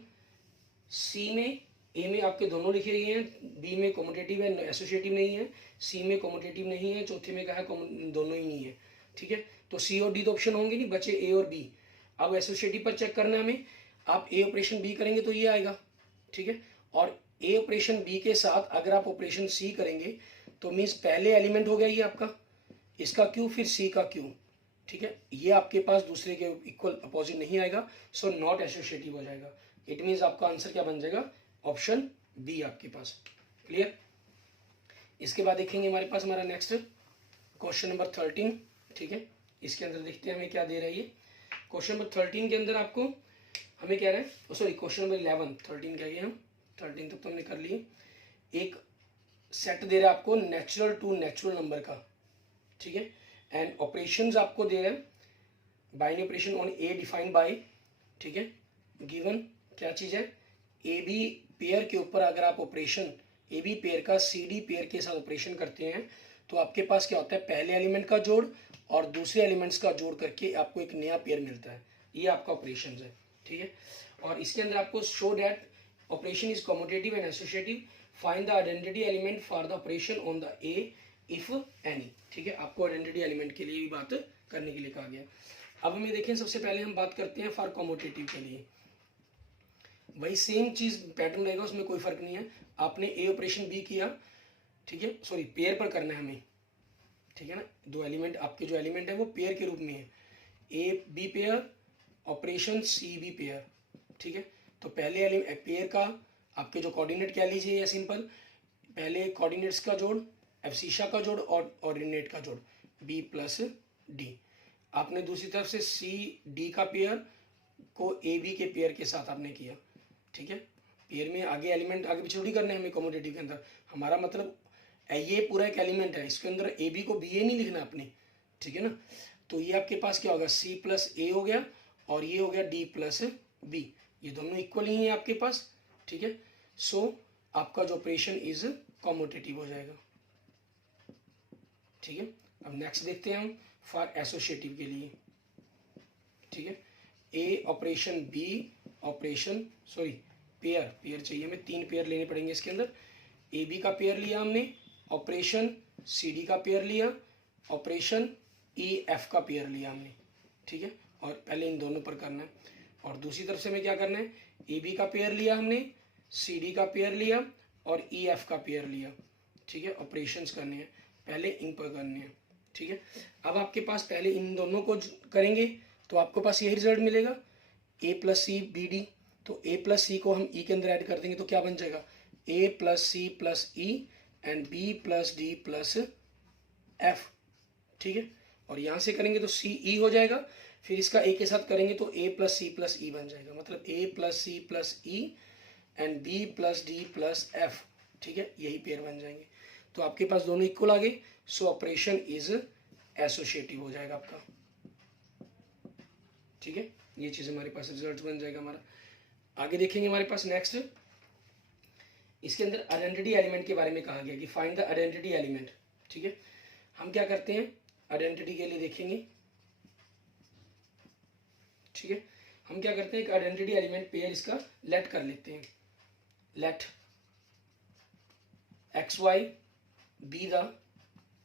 सी में, ए में आपके दोनों लिखे गए हैं, बी में कम्यूटेटिव है, एसोसिएटिव नहीं है, सी में कम्यूटेटिव नहीं है, चौथे में कहा है दोनों ही नहीं है। ठीक है, तो सी और डी तो ऑप्शन होंगे नहीं, बचे ए और बी। अब एसोसिएटिव पर चेक करना है हमें, आप ए ऑपरेशन बी करेंगे तो ये आएगा। ठीक है, और ए ऑपरेशन बी के साथ अगर आप ऑपरेशन सी करेंगे तो मीन्स पहले एलिमेंट हो गया ये आपका, इसका क्यू फिर सी का क्यू। ठीक है, ये आपके पास दूसरे के इक्वल अपोजिट नहीं आएगा, सो नॉट एसोसिएटिव हो जाएगा। इट मीन्स आपका आंसर क्या बन जाएगा, ऑप्शन बी आपके पास। क्लियर। इसके बाद देखेंगे हमारे पास हमारा नेक्स्ट क्वेश्चन नंबर 13। ठीक है, इसके अंदर देखते हैं हमें क्या दे रहा है ये। क्वेश्चन नंबर 13 के अंदर आपको हमें कह रहा है, सॉरी क्वेश्चन नंबर 11, 13 कह गए हम, 13 तक तो हमने कर लिए। एक सेट दे रहा है आपको नेचुरल टू नेचुरल नंबर का। ठीक है, एंड ऑपरेशंस आपको दे रहे हैं, binary operation on A defined by, ठीक है, गिवन क्या चीज़ है, ए बी पेयर के ऊपर अगर आप ऑपरेशन ए बी पेयर का सी डी पेयर के साथ ऑपरेशन करते हैं तो आपके पास क्या होता है, पहले एलिमेंट का जोड़ और दूसरे एलिमेंट्स का जोड़ करके आपको एक नया पेयर मिलता है, ये आपका ऑपरेशन है। ठीक है, और इसके अंदर आपको show that operation is commutative and associative, find the identity element for the operation on the A if any. ठीक है, आपको आइडेंटिटी एलिमेंट के लिए भी बात करने के लिए कहा गया। अब हमें देखें, सबसे पहले हम बात करते हैं फॉर कम्यूटेटिव के लिए, वही सेम चीज पैटर्न रहेगा, उसमें कोई फर्क नहीं है। आपने ए ऑपरेशन बी किया, ठीक है, सॉरी पेयर पर करना है हमें, ठीक है ना, दो एलिमेंट, आपके जो एलिमेंट है वो पेयर के रूप में है, a b pair operation c b pair. ठीक है, तो पहले एलिमेंट पेयर का आपके जो कोऑर्डिनेट क्या लीजिए, या सिंपल पहले कोऑर्डिनेट्स का जोड़, एब्सिशा का जोड़ और ऑर्डिनेट का जोड़ बी + डी। आपने दूसरी तरफ से सी डी का पेयर को ए बी के पेयर के साथ आपने किया। ठीक है, पेयर में आगे एलिमेंट आगे पीछे थोड़ी करने हमें कम्यूटेटिव के अंदर, हमारा मतलब ये पूरा एक एलिमेंट है, इसके अंदर ए बी को बी ए नहीं लिखना आपने। ठीक है ना, तो ये आपके पास क्या होगा, सी + ए हो गया और ये हो गया डी + बी, ये दोनों इक्वल ही हैं आपके पास। ठीक है, सो आपका जो ऑपरेशन इज कम्यूटेटिव हो जाएगा। ठीक है, अब नेक्स्ट देखते हैं हम फॉर एसोसिएटिव के लिए। ठीक है, A operation B operation, sorry pair चाहिए हमें, 3 पेयर लेने पड़ेंगे इसके अंदर। ए बी का पेयर लिया हमने, ऑपरेशन सी डी का पेयर लिया, ऑपरेशन ई एफ का पेयर लिया हमने। ठीक है, और पहले इन दोनों पर करना है, और दूसरी तरफ से हमें क्या करना है, ए बी का पेयर लिया हमने, सी डी का पेयर लिया और ई एफ का पेयर लिया। ठीक है, ऑपरेशंस करने हैं, पहले इन पर करने हैं। ठीक है। अब आपके पास पहले इन दोनों को करेंगे तो आपके पास यही रिजल्ट मिलेगा, ए प्लस सी बी डी। तो ए प्लस सी को हम ई के अंदर ऐड कर देंगे तो क्या बन जाएगा, A plus C plus E and B plus D plus F, ठीक है। और यहाँ से करेंगे तो सी ई हो जाएगा, फिर इसका ए के साथ करेंगे तो ए प्लस सी प्लस ई बन जाएगा, मतलब A plus C plus E and B plus D plus F, ठीक है। यही पेयर बन जाएंगे। तो आपके पास दोनों इक्वल आ गए, सो ऑपरेशन इज एसोसिएटिव हो जाएगा आपका, ठीक है। ये चीज़ हमारे पास रिजल्ट बन जाएगा हमारा। आगे देखेंगे हमारे पास नेक्स्ट, इसके अंदर आइडेंटिटी एलिमेंट के बारे में कहा गया कि फाइंड द आइडेंटिटी एलिमेंट, ठीक है। हम क्या करते हैं आइडेंटिटी के लिए देखेंगे, ठीक है। हम क्या करते हैं, एक आइडेंटिटी एलिमेंट पेयर इसका लेट कर लेते हैं, let X Y be the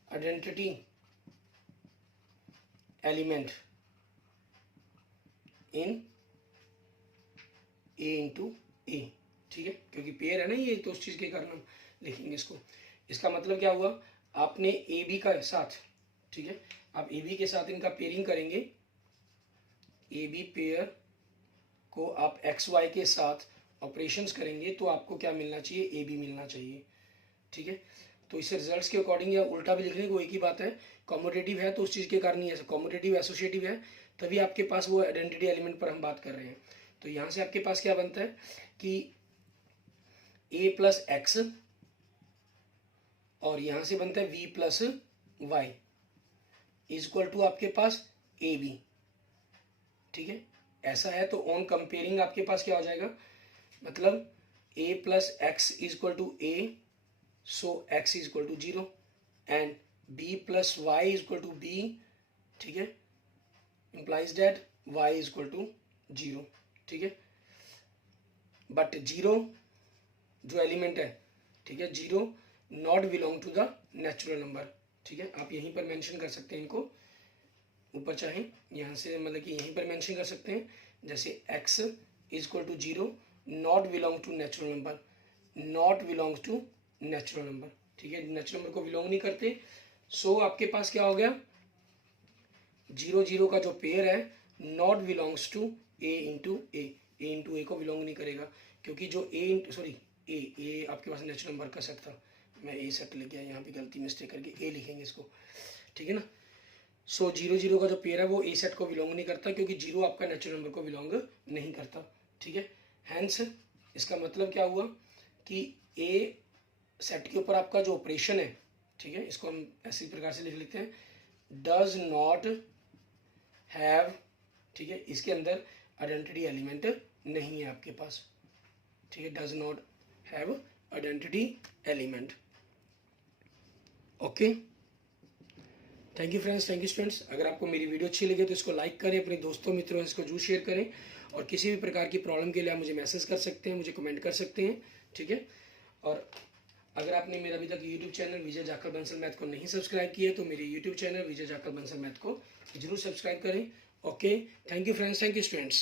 identity element in A into A, ठीक है। क्योंकि पेयर है ना ये, तो उस चीज़ के कारण हम लिखेंगे इसको। इसका मतलब क्या हुआ, आपने ए बी का साथ, ठीक है, आप ए बी के साथ इनका पेयरिंग करेंगे, ए बी पेयर को आप एक्स वाई के साथ ऑपरेशंस करेंगे तो आपको क्या मिलना चाहिए, ए बी मिलना चाहिए, ठीक है। तो इसे रिजल्ट्स के अकॉर्डिंग या उल्टा भी लिखने को एक ही बात है, कॉम्यूटेटिव है तो उस चीज़ के कारण ही ऐसा, कॉम्यूटेटिव एसोसिएटिव है तभी आपके पास वो आइडेंटिटी एलिमेंट पर हम बात कर रहे हैं। तो यहाँ से आपके पास क्या बनता है कि ए प्लस एक्स और यहाँ से बनता है v plus Y is equal to आपके पास ए बी, ठीक है। ऐसा है तो ऑन कंपेयरिंग आपके पास क्या हो जाएगा, मतलब A plus X is equal to A, so X is equal to 0 and B plus Y is equal to B, ठीक है, implies that y is equal to 0, ठीक है। बट 0 जो एलिमेंट है, ठीक है, 0 not belong to the natural number, ठीक है। आप यहीं पर मेंशन कर सकते हैं इनको, ऊपर चाहे यहाँ से मतलब कि यहीं पर मेंशन कर सकते हैं, जैसे x is equal to 0 not belong to natural number, not belongs to natural number, ठीक है, नेचुरल नंबर को बिलोंग नहीं करते। सो आपके पास क्या हो गया, 0 0 का जो पेयर है not belongs to A into A को बिलोंग नहीं करेगा, क्योंकि जो ए आपके पास नेचुरल नंबर का सेट था, मैं ए सेट लिख गया यहाँ पे गलती मिस्टेक करके, ए लिखेंगे इसको, ठीक है ना। सो 0 0 का जो पेयर है वो ए सेट को बिलोंग नहीं करता, क्योंकि 0 आपका नेचुरल नंबर को बिलोंग नहीं करता, ठीक है। हैंस इसका मतलब क्या हुआ कि ए सेट के ऊपर आपका जो ऑपरेशन है, ठीक है, इसको हम ऐसे प्रकार से लिख लेते हैं, डज नॉट हैव, ठीक है, इसके अंदर आइडेंटिटी एलिमेंट नहीं है आपके पास, ठीक है, does not have identity element. Okay, thank you friends, thank you students. अगर आपको मेरी वीडियो अच्छी लगे तो इसको लाइक करें, अपने दोस्तों मित्रों इसको जरूर शेयर करें, और किसी भी प्रकार की प्रॉब्लम के लिए आप मुझे मैसेज कर सकते हैं, मुझे कमेंट कर सकते हैं, ठीक है। और अगर आपने मेरा अभी तक यूट्यूब चैनल विजय जाखड़ बंसल मैथ को नहीं सब्सक्राइब किया है तो मेरे यूट्यूब चैनल विजय जाखड़ बंसल मैथ को जरूर सब्सक्राइब करें। Okay, thank you friends, thank you students.